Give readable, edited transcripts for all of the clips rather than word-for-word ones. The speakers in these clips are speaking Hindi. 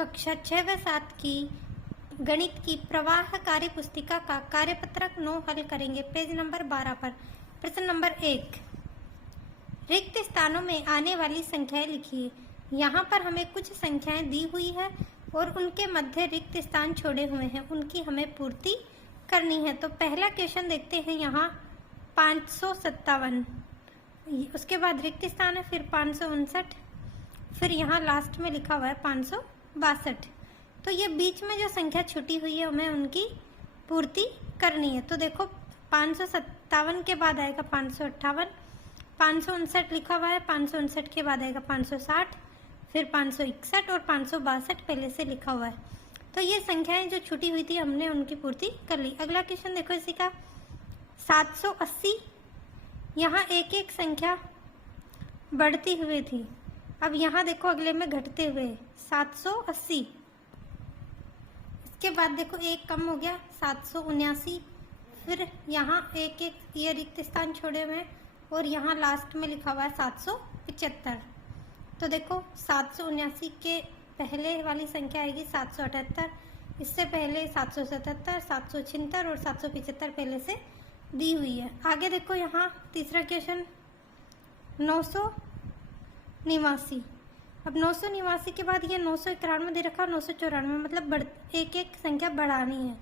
कक्षा 6 व 7 की गणित की प्रवाह कार्य पुस्तिका का कार्यपत्रक 9 हल करेंगे। पेज नंबर 12 पर प्रश्न नंबर 1, रिक्त स्थानों में आने वाली संख्याएं लिखिए। यहाँ पर हमें कुछ संख्याएं दी हुई है और उनके मध्य रिक्त स्थान छोड़े हुए हैं, उनकी हमें पूर्ति करनी है। तो पहला क्वेश्चन देखते हैं। यहाँ 557, उसके बाद रिक्त स्थान है, फिर 559, फिर यहाँ लास्ट में लिखा हुआ है 562। तो ये बीच में जो संख्या छुटी हुई है हमें उनकी पूर्ति करनी है। तो देखो 557 के बाद आएगा 558, 559 लिखा हुआ है, 559 के बाद आएगा 560, फिर 561 और 562 पहले से लिखा हुआ है। तो ये संख्याएं जो छुटी हुई थी हमने उनकी पूर्ति कर ली। अगला क्वेश्चन देखो इसी का 780। यहाँ एक एक संख्या बढ़ती हुई थी, अब यहाँ देखो अगले में घटते हुए 780। इसके बाद देखो एक कम हो गया 779, फिर यहाँ एक एक ये रिक्त स्थान छोड़े हुए हैं और यहाँ लास्ट में लिखा हुआ है 775। तो देखो 779 के पहले वाली संख्या आएगी 778, इससे पहले 777, 776 और 775 पहले से दी हुई है। आगे देखो यहाँ तीसरा क्वेश्चन 989। अब 989 के बाद ये 991 दे रखा, 994, मतलब एक एक संख्या बढ़ानी है।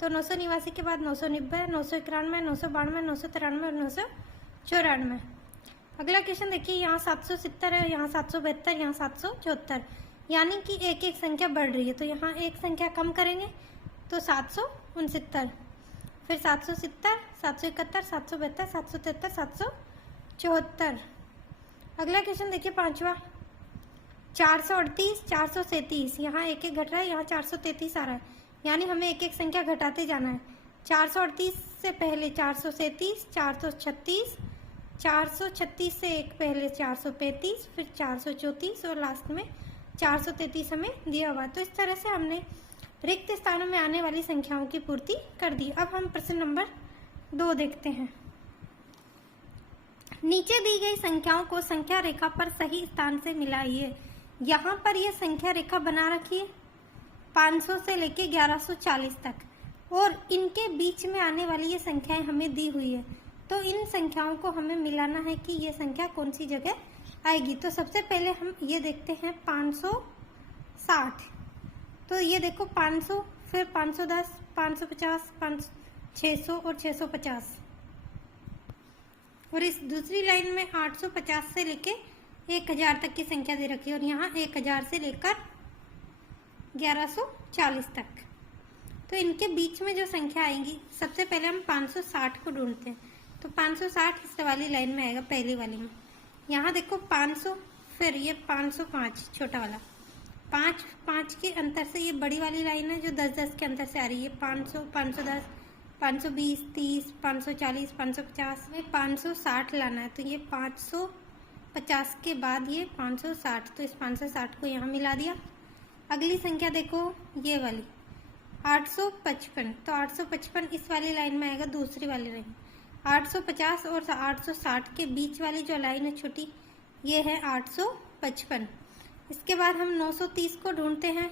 तो 989 के बाद 990, 991, 992, 993 और 994। अगला क्वेश्चन देखिए, यहाँ 770 है, यहाँ 772, यहाँ 774, यानी कि एक एक संख्या बढ़ रही है। तो यहाँ एक संख्या कम करेंगे तो 769, फिर 770, 771, 772, 773, 774। अगला क्वेश्चन देखिए पांचवा 438, 437, यहाँ एक एक घट रहा है, यहाँ 433 आ रहा है, यानी हमें एक एक संख्या घटाते जाना है। 438 से पहले 437, 436, 436 से एक पहले 435, फिर 434 और लास्ट में 433 हमें दिया हुआ। तो इस तरह से हमने रिक्त स्थानों में आने वाली संख्याओं की पूर्ति कर दी। अब हम प्रश्न नंबर 2 देखते हैं। नीचे दी गई संख्याओं को संख्या रेखा पर सही स्थान से मिलाइए। यहाँ पर यह संख्या रेखा बना रखी है 500 से लेके 1140 तक, और इनके बीच में आने वाली ये संख्याएं हमें दी हुई है। तो इन संख्याओं को हमें मिलाना है कि ये संख्या कौन सी जगह आएगी। तो सबसे पहले हम ये देखते हैं 560। तो ये देखो 500, फिर 510, 550, 600 और 650, और इस दूसरी लाइन में 850 से लेके 1000 तक की संख्या दे रखी है, और यहाँ 1000 से लेकर 1140 तक। तो इनके बीच में जो संख्या आएगी, सबसे पहले हम 560 को ढूंढते हैं। तो 560 इस वाली लाइन में आएगा, पहली वाली में। यहाँ देखो 500, फिर ये 505 छोटा वाला, 5 के अंतर से ये बड़ी वाली लाइन है जो 10 के अंतर से आ रही है। 500, 510, 520, 30, 540, 550 में 560 लाना है। तो ये 550 के बाद ये 560, तो इस 560 को यहाँ मिला दिया। अगली संख्या देखो ये वाली 855। तो 855 इस वाली लाइन में आएगा, दूसरी वाली लाइन। 850 और 860 के बीच वाली जो लाइन है छोटी, ये है 855। इसके बाद हम 930 को ढूंढते हैं।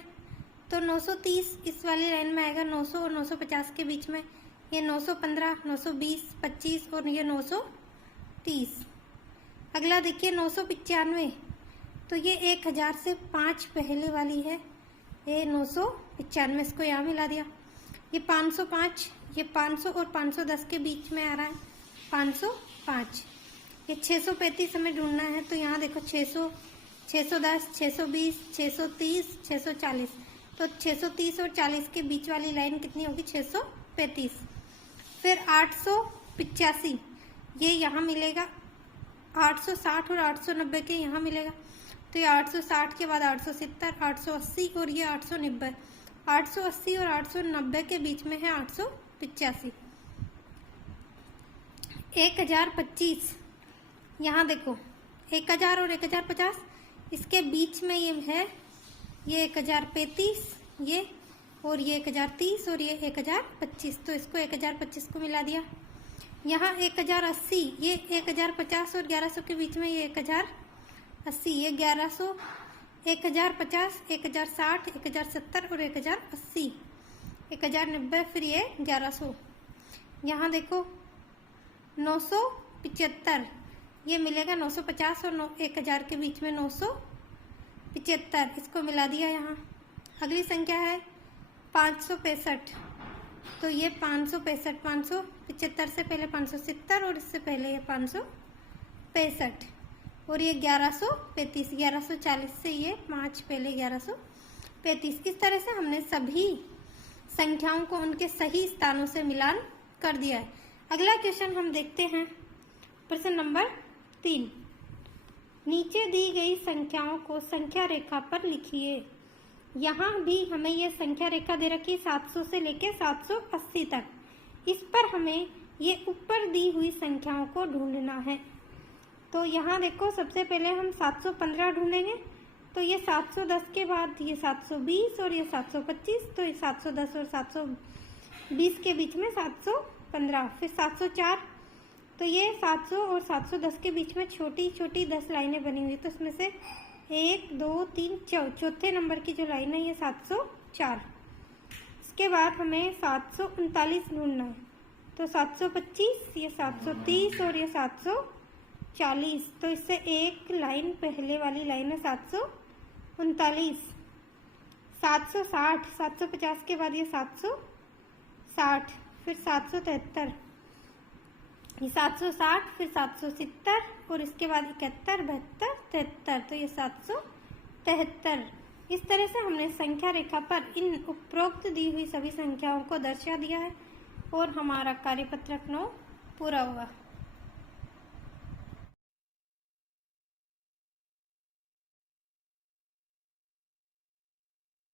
तो 930 इस वाली लाइन में आएगा, 900 और 950 के बीच में ये 915, 920, 25 और ये 930। अगला देखिए 995। तो ये 1000 से 5 पहले वाली है, ये 995, इसको यहाँ मिला दिया। ये 505, ये 500 और 510 के बीच में आ रहा है 505। ये 635 हमें ढूंढना है। तो यहाँ देखो 600, 610, 620, 630, 640। तो 630 और 40 के बीच वाली लाइन कितनी होगी, 635। फिर 885 ये यहाँ मिलेगा, 860 और 890 के यहाँ मिलेगा। तो ये 860 के बाद 870, 880 और ये 890। 880 और 890 के बीच में है 885। 1025 यहाँ देखो 1000 और 1050, इसके बीच में ये है, ये 1035 ये, और ये 1030 और ये 1025। तो इसको 1025 को मिला दिया। यहाँ 1080, ये 1050 और 1100 के बीच में ये 1080, ये 1100 1050, 1060, 1070 और 1080, 1090, फिर ये 1100। यहाँ देखो 975, ये मिलेगा 950 और 1000 के बीच में 975, इसको मिला दिया यहाँ। अगली संख्या है 565, तो ये 565, 575 से पहले 570 और इससे पहले ये 565, और ये 1135, 1140 से ये 5 पहले 1135। इस तरह से हमने सभी संख्याओं को उनके सही स्थानों से मिलान कर दिया है। अगला क्वेश्चन हम देखते हैं, प्रश्न नंबर 3। नीचे दी गई संख्याओं को संख्या रेखा पर लिखिए। यहाँ भी हमें ये संख्या रेखा दे रखी 700 से लेके 780 तक। इस पर हमें ये ऊपर दी हुई संख्याओं को ढूंढना है। तो यहाँ देखो सबसे पहले हम 715 ढूंढेंगे, तो ये 710 के बाद ये 720 और ये 725, तो ये 710 और 720 के बीच में 715, फिर 704, तो ये 700 और 710 के बीच में छोटी छोटी 10 लाइनें बनी हुई, तो उसमें से 1 2 3 चौथे नंबर की जो लाइन है ये 704। इसके बाद हमें 739 ढूंढना है, तो 725, ये 730 और ये 740, तो इससे एक लाइन पहले वाली लाइन है 739। 760, 750 के बाद ये 760, फिर 773, ये 760, फिर 770 और इसके बाद 71, 72, 73, तो ये 773। इस तरह से हमने संख्या रेखा पर इन उपरोक्त दी हुई सभी संख्याओं को दर्शा दिया है और हमारा कार्यपत्रक 9 पूरा हुआ।